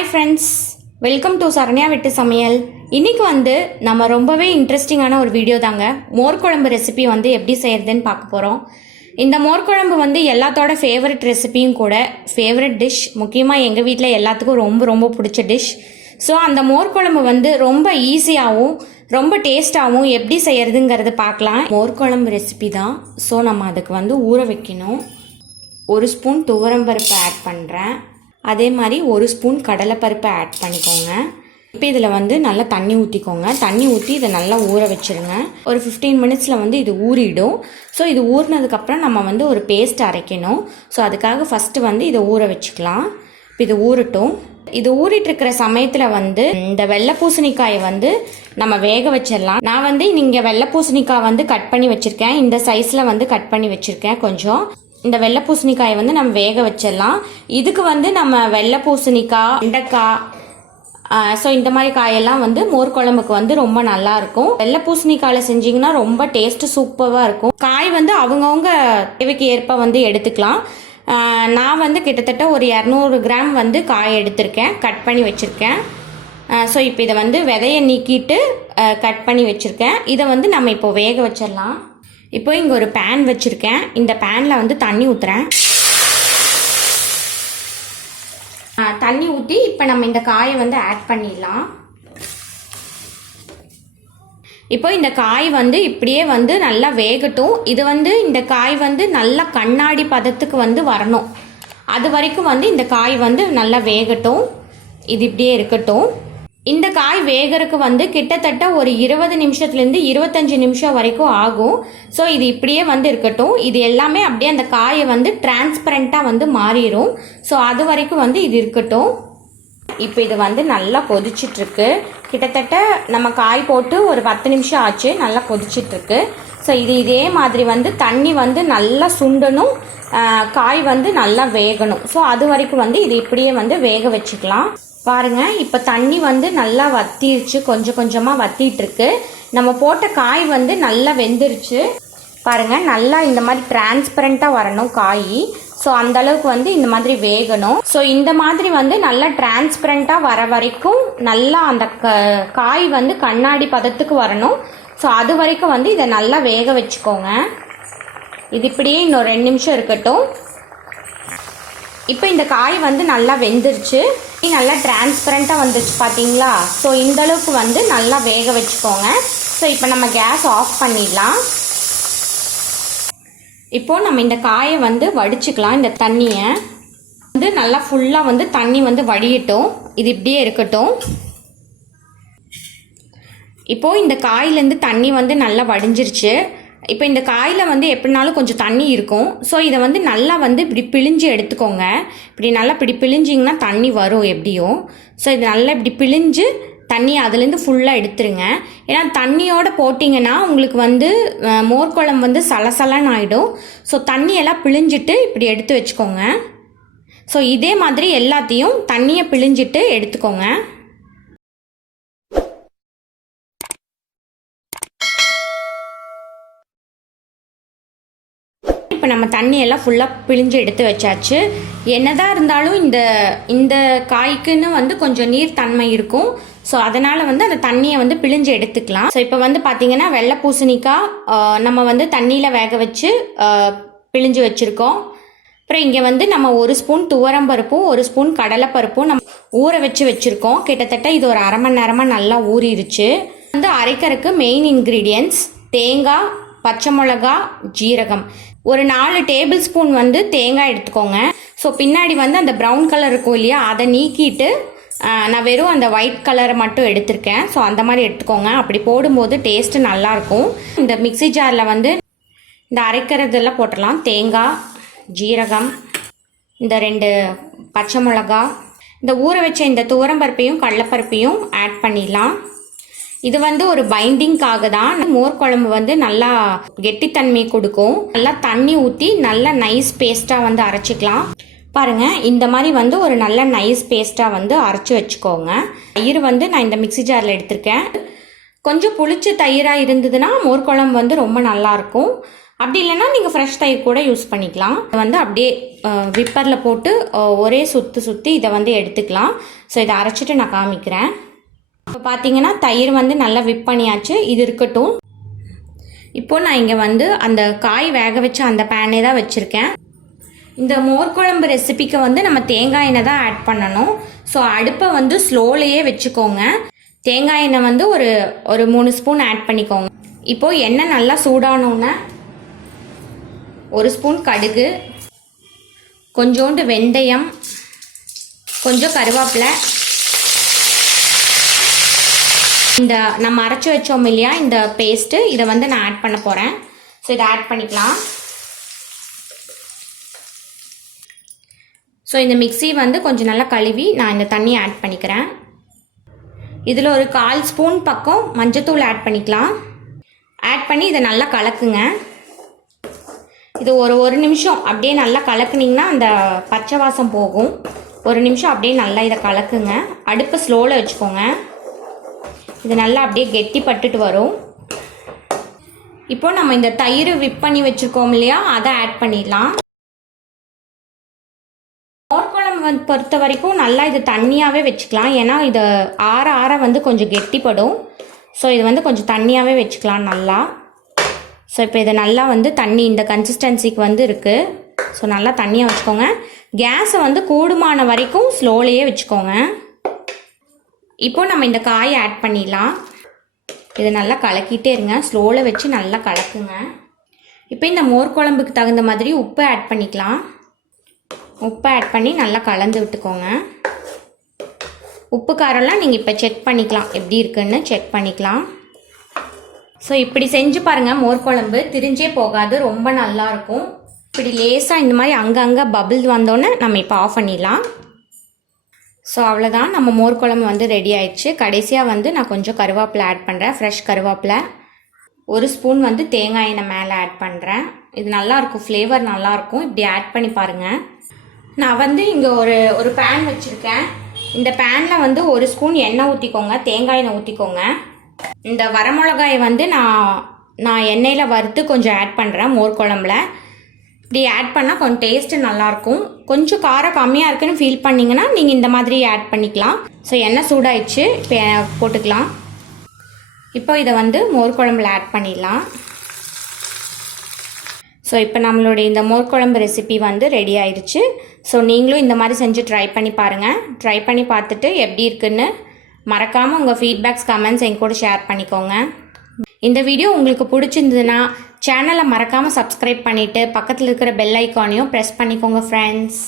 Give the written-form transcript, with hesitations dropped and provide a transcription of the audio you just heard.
Hi friends, welcome to Saranya Veetu Samayal. இன்னைக்கு வந்து நம்ம ரொம்பவே இன்ட்ரெஸ்டிங்கான ஒரு வீடியோ தாங்க. மோர் குழம்பு ரெசிபி வந்து எப்படி செய்யறதுன்னு பார்க்க போறோம். இந்த மோர் குழம்பு வந்து எல்லாத்தோட ஃபேவரட் ரெசிபியும் கூட, ஃபேவரட் டிஷ். முக்கியமாக எங்கள் வீட்டில் எல்லாத்துக்கும் ரொம்ப பிடிச்ச டிஷ். ஸோ அந்த மோர் குழம்பு வந்து ரொம்ப ஈஸியாகவும் ரொம்ப டேஸ்ட்டாகவும் எப்படி செய்யறதுங்கிறத பார்க்கலாம். மோர் குழம்பு ரெசிபி தான். ஸோ நம்ம அதுக்கு வந்து ஊற வைக்கணும். 1 ஸ்பூன் துவரம்பருப்பு ஆட் பண்ணுறேன். அதே மாதிரி 1 ஸ்பூன் கடலைப்பருப்பை ஆட் பண்ணிக்கோங்க. இப்போ இதில் வந்து நல்லா தண்ணி ஊற்றிக்கோங்க. தண்ணி ஊற்றி இதை நல்லா ஊற வச்சுருங்க. ஒரு 15 மினிட்ஸில் வந்து இது ஊறிடும். ஸோ இது ஊறினதுக்கப்புறம் நம்ம வந்து ஒரு பேஸ்ட் அரைக்கணும். ஸோ அதுக்காக ஃபஸ்ட்டு வந்து இதை ஊற வச்சுக்கலாம். இப்போ இது ஊறட்டும். இது ஊறிட்டுருக்கிற சமயத்தில் வந்து இந்த வெள்ளை பூசணிக்காயை வந்து நம்ம வேக வச்சிடலாம். நான் வந்து நீங்கள் வெள்ளை பூசணிக்காய் வந்து கட் பண்ணி வச்சுருக்கேன். இந்த சைஸில் வந்து கட் பண்ணி வச்சுருக்கேன். கொஞ்சம் இந்த வெள்ளை பூசணிக்காயை வந்து நம்ம வேக வச்சிடலாம். இதுக்கு வந்து நம்ம வெள்ளை பூசணிக்காய், வெண்டைக்காய், ஸோ இந்த மாதிரி காயெல்லாம் வந்து மோர் குழம்புக்கு வந்து ரொம்ப நல்லா இருக்கும். வெள்ளை பூசணிக்காயில் செஞ்சிங்கன்னா ரொம்ப டேஸ்ட்டு சூப்பராக இருக்கும். காய் வந்து அவங்கவுங்க தேவைக்கு ஏற்ப வந்து எடுத்துக்கலாம். நான் வந்து கிட்டத்தட்ட ஒரு 200 கிராம் வந்து காய் எடுத்திருக்கேன், கட் பண்ணி வச்சுருக்கேன். ஸோ இப்போ இதை வந்து விதையை நீக்கிட்டு கட் பண்ணி வச்சுருக்கேன். இதை வந்து நம்ம இப்போ வேக வச்சிடலாம். இப்போ இங்கே ஒரு பேன் வச்சுருக்கேன். இந்த பேனில் வந்து தண்ணி ஊற்றுறேன். தண்ணி ஊற்றி இப்போ நம்ம இந்த காயை வந்து ஆட் பண்ணிடலாம். இப்போ இந்த காய் வந்து இப்படியே வந்து நல்லா வேகட்டும். இது வந்து இந்த காய் வந்து நல்லா கண்ணாடி பதத்துக்கு வந்து வரணும். அது வரைக்கும் வந்து இந்த காய் வந்து நல்லா வேகட்டும். இது இப்படியே இருக்கட்டும். இந்த காய் வேகறதுக்கு வந்து கிட்டத்தட்ட ஒரு 20 நிமிஷத்துலேருந்து 25 நிமிஷம் வரைக்கும் ஆகும். ஸோ இது இப்படியே வந்து இருக்கட்டும். இது எல்லாமே அப்படியே அந்த காயை வந்து டிரான்ஸ்பரண்ட்டாக வந்து மாறிடும். ஸோ அது வரைக்கும் வந்து இது இருக்கட்டும். இப்போ இது வந்து நல்லா கொதிச்சிட்ருக்கு. கிட்டத்தட்ட நம்ம காய் போட்டு ஒரு 10 நிமிஷம் ஆச்சு. நல்லா கொதிச்சிட்ருக்கு. ஸோ இதே மாதிரி வந்து தண்ணி வந்து நல்லா சுண்டணும், காய் வந்து நல்லா வேகணும். ஸோ அது வரைக்கும் வந்து இது இப்படியே வந்து வேக வச்சுக்கலாம். பாருங்க, இப்போ தண்ணி வந்து நல்லா வத்திருச்சு. கொஞ்சம் கொஞ்சமாக வத்திட்டு இருக்கு. நம்ம போட்ட காய் வந்து நல்லா வெந்துருச்சு. பாருங்க, நல்லா இந்த மாதிரி டிரான்ஸ்பரண்ட்டாக வரணும் காய். ஸோ அந்த அளவுக்கு வந்து இந்த மாதிரி வேகணும். ஸோ இந்த மாதிரி வந்து நல்லா டிரான்ஸ்பரண்ட்டாக வர வரைக்கும் நல்லா அந்த காய் வந்து கண்ணாடி பதத்துக்கு வரணும். ஸோ அது வரைக்கும் வந்து இதை நல்லா வேக வச்சுக்கோங்க. இது இப்படியே இன்னும் 2 நிமிஷம் இருக்கட்டும். இப்போ இந்த காய் வந்து நல்லா வெந்துருச்சு, நல்லா டிரான்ஸ்பரண்ட்டாக வந்துருச்சு பார்த்தீங்களா? ஸோ இந்த அளவுக்கு வந்து நல்லா வேக வச்சுக்கோங்க. ஸோ இப்போ நம்ம கேஸ் ஆஃப் பண்ணிடலாம். இப்போது நம்ம இந்த காயை வந்து வடிச்சுக்கலாம். இந்த தண்ணியை வந்து நல்லா ஃபுல்லாக வந்து தண்ணி வந்து வடியட்டும். இது இப்படியே இருக்கட்டும். இப்போது இந்த காயிலேருந்து தண்ணி வந்து நல்லா வடிஞ்சிருச்சு. இப்போ இந்த காயில் வந்து எப்படினாலும் கொஞ்சம் தண்ணி இருக்கும். ஸோ இதை வந்து நல்லா வந்து இப்படி பிழிஞ்சு எடுத்துக்கோங்க. இப்படி நல்லா இப்படி பிழிஞ்சிங்கன்னா தண்ணி வரும் எப்படியும். ஸோ இது நல்லா இப்படி பிழிஞ்சு தண்ணி அதுலேருந்து ஃபுல்லாக எடுத்துருங்க. ஏன்னா தண்ணியோடு போட்டிங்கன்னா உங்களுக்கு வந்து மோர் குழம்பு வந்து சலசலன்னு ஆகிடும். ஸோ தண்ணியெல்லாம் பிழிஞ்சிட்டு இப்படி எடுத்து வச்சுக்கோங்க. ஸோ இதே மாதிரி எல்லாத்தையும் தண்ணியை பிழிஞ்சிட்டு எடுத்துக்கோங்க. இப்போ நம்ம தண்ணியெல்லாம் ஃபுல்லாக பிழிஞ்சு எடுத்து வச்சாச்சு. என்னதான் இருந்தாலும் இந்த காய்க்குன்னு வந்து கொஞ்சம் நீர் தன்மை இருக்கும். ஸோ அதனால் வந்து அந்த தண்ணியை வந்து பிழிஞ்சு எடுத்துக்கலாம். ஸோ இப்போ வந்து பார்த்திங்கன்னா வெள்ளை பூசணிக்காய் நம்ம வந்து தண்ணியில் வேக வச்சு பிழிஞ்சு வச்சுருக்கோம். அப்புறம் இங்கே வந்து நம்ம 1 ஸ்பூன் துவரம்பருப்பும் 1 ஸ்பூன் கடலைப்பருப்பும் நம்ம ஊற வச்சுருக்கோம். கிட்டத்தட்ட இது ஒரு அரை மணி நேரமாக நல்லா ஊறிடுச்சு. வந்து அரைக்கிறதுக்கு மெயின் இன்க்ரீடியன்ட்ஸ் தேங்காய், பச்சை மிளகா, ஜீரகம். ஒரு 4 டேபிள் ஸ்பூன் வந்து தேங்காய் எடுத்துக்கோங்க. ஸோ பின்னாடி வந்து அந்த ப்ரௌன் கலர் இருக்கும் இல்லையா, அதை நீக்கிட்டு நான் வெறும் அந்த ஒயிட் கலரை மட்டும் எடுத்திருக்கேன். ஸோ அந்த மாதிரி எடுத்துக்கோங்க. அப்படி போடும்போது டேஸ்ட்டு நல்லாயிருக்கும். இந்த மிக்ஸி ஜாரில் வந்து இந்த அரைக்கிறதெல்லாம் போட்டுடலாம். தேங்காய், ஜீரகம், இந்த 2 பச்சை மிளகா, இந்த ஊற வச்ச இந்த துவரம்பருப்பையும் கடலைப்பருப்பையும் ஆட் பண்ணிடலாம். இது வந்து ஒரு பைண்டிங்காக தான். மோர் குழம்பு வந்து நல்லா கெட்டித்தன்மை கொடுக்கும். நல்லா தண்ணி ஊற்றி நல்லா நைஸ் பேஸ்ட்டாக வந்து அரைச்சிக்கலாம். பாருங்கள், இந்த மாதிரி வந்து ஒரு நல்ல நைஸ் பேஸ்ட்டாக வந்து அரைச்சி வச்சுக்கோங்க. தயிர் வந்து நான் இந்த மிக்ஸி ஜாரில் எடுத்திருக்கேன். கொஞ்சம் புளிச்ச தயிராக இருந்ததுன்னா மோர் குழம்பு வந்து ரொம்ப நல்லாயிருக்கும். அப்படி இல்லைன்னா நீங்கள் ஃப்ரெஷ் தயிர் கூட யூஸ் பண்ணிக்கலாம். இதை வந்து அப்படியே விப்பரில் போட்டு ஒரே சுற்றி இதை வந்து எடுத்துக்கலாம். ஸோ இதை அரைச்சிட்டு நான் காமிக்கிறேன். இப்போ பார்த்தீங்கன்னா தயிர் வந்து நல்லா விப் பண்ணியாச்சு. இது இருக்கட்டும். இப்போது நான் இங்கே வந்து அந்த காய் வேக வச்ச அந்த பேனே தான் வச்சுருக்கேன். இந்த மோர் குழம்பு ரெசிபிக்கு வந்து நம்ம தேங்காய் எண்ணெய் தான் ஆட் பண்ணணும். ஸோ அடுப்பை வந்து ஸ்லோலையே வச்சுக்கோங்க. தேங்காய் எண்ணெய் வந்து ஒரு 3 ஸ்பூன் ஆட் பண்ணிக்கோங்க. இப்போது எண்ணெய் நல்லா சூடானோன்னே 1 ஸ்பூன் கடுகு, கொஞ்சோண்டு வெந்தயம், கொஞ்சம் கருவேப்பிலை, இந்த நம்ம அரைச்சி வச்சோம் இல்லையா இந்த பேஸ்ட்டு, இதை வந்து நான் ஆட் பண்ண போகிறேன். ஸோ இதை ஆட் பண்ணிக்கலாம். ஸோ இந்த மிக்ஸி வந்து கொஞ்சம் நல்லா கழுவி நான் இந்த தண்ணியை ஆட் பண்ணிக்கிறேன். இதில் ஒரு 1/4 ஸ்பூன் பக்கம் மஞ்சத்தூள் ஆட் பண்ணிக்கலாம். ஆட் பண்ணி இதை நல்லா கலக்குங்க. இது ஒரு நிமிஷம் அப்படியே நல்லா கலக்குனிங்கன்னா அந்த பச்சை வாசம் போகும். 1 நிமிஷம் அப்படியே நல்லா இதை கலக்குங்க. அடுப்பை ஸ்லோவில் வச்சுக்கோங்க. இது நல்லா அப்படியே கெட்டி பட்டுட்டு வரும். இப்போ நம்ம இந்த தயிர் விப் பண்ணி வச்சுருக்கோம் இல்லையா, அதை ஆட் பண்ணிடலாம். மோர் குழம்பு பொறுத்த வரைக்கும் நல்லா இது தண்ணியாகவே வச்சுக்கலாம். ஏன்னா இது ஆற வந்து கொஞ்சம் கெட்டிப்படும். ஸோ இது வந்து கொஞ்சம் தண்ணியாகவே வச்சுக்கலாம் நல்லா. ஸோ இப்போ இதை நல்லா வந்து தண்ணி இந்த கன்சிஸ்டன்சிக்கு வந்து இருக்குது. ஸோ நல்லா தண்ணியாக வச்சுக்கோங்க. கேஸை வந்து கூடுமான வரைக்கும் ஸ்லோலையே வச்சுக்கோங்க. இப்போ நம்ம இந்த காயை ஆட் பண்ணிடலாம். இதை நல்லா கலக்கிட்டே இருங்க. ஸ்லோவில் வச்சு நல்லா கலக்குங்க. இப்போ இந்த மோர் குழம்புக்கு தகுந்த மாதிரி உப்பு ஆட் பண்ணிக்கலாம். உப்பு ஆட் பண்ணி நல்லா கலந்து விட்டுக்கோங்க. உப்பு காரம்லாம் நீங்கள் இப்போ செக் பண்ணிக்கலாம், எப்படி இருக்குன்னு செக் பண்ணிக்கலாம். ஸோ இப்படி செஞ்சு பாருங்கள். மோர் குழம்பு திரிஞ்சே போகாது, ரொம்ப நல்லாயிருக்கும். இப்படி லேசாக இந்த மாதிரி அங்கங்கே பபிள் வந்தோன்னே நம்ம இப்போ ஆஃப் பண்ணிடலாம். ஸோ அவ்வளோதான், நம்ம மோர் குழம்பு வந்து ரெடி ஆயிடுச்சு. கடைசியாக வந்து நான் கொஞ்சம் கருவேப்பிலை ஆட் பண்ணுறேன். ஃப்ரெஷ் கருவேப்பிலை. 1 ஸ்பூன் வந்து தேங்காய் எண்ணெய் மேலே ஆட் பண்ணுறேன். இது நல்லாயிருக்கும், ஃப்ளேவர் நல்லாயிருக்கும். இப்படி ஆட் பண்ணி பாருங்கள். நான் வந்து இங்கே ஒரு பேன் வச்சுருக்கேன். இந்த பேனில் வந்து 1 ஸ்பூன் எண்ணெய் ஊற்றிக்கோங்க. தேங்காய் எண்ணெய் ஊற்றிக்கோங்க. இந்த வரமிளகாயை வந்து நான் எண்ணெயில் வறுத்து கொஞ்சம் ஆட் பண்ணுறேன் மோர் குழம்புல. இப்படி ஆட் பண்ணால் கொஞ்சம் டேஸ்ட்டு நல்லாயிருக்கும். கொஞ்சம் காரம் கம்மியாக இருக்குன்னு ஃபீல் பண்ணிங்கன்னா நீங்கள் இந்த மாதிரி ஆட் பண்ணிக்கலாம். ஸோ எண்ணெய் சூடாயிடுச்சு, இப்போ போட்டுக்கலாம். இப்போ இதை வந்து மோர் குழம்புல ஆட் பண்ணிடலாம். ஸோ இப்போ நம்மளுடைய இந்த மோர் குழம்பு ரெசிபி வந்து ரெடி ஆயிடுச்சு. ஸோ நீங்களும் இந்த மாதிரி செஞ்சு ட்ரை பண்ணி பாருங்கள். ட்ரை பண்ணி பார்த்துட்டு எப்படி இருக்குன்னு மறக்காமல் உங்கள் ஃபீட்பேக்ஸ் கமெண்ட்ஸ் என் கூட ஷேர் பண்ணிக்கோங்க. இந்த வீடியோ உங்களுக்கு பிடிச்சிருந்ததுன்னா சேனலை மறக்காமல் சப்ஸ்கிரைப் பண்ணிவிட்டு பக்கத்தில் இருக்கிற பெல் ஐக்கானையும் ப்ரெஸ் பண்ணிக்கோங்க ஃப்ரெண்ட்ஸ்.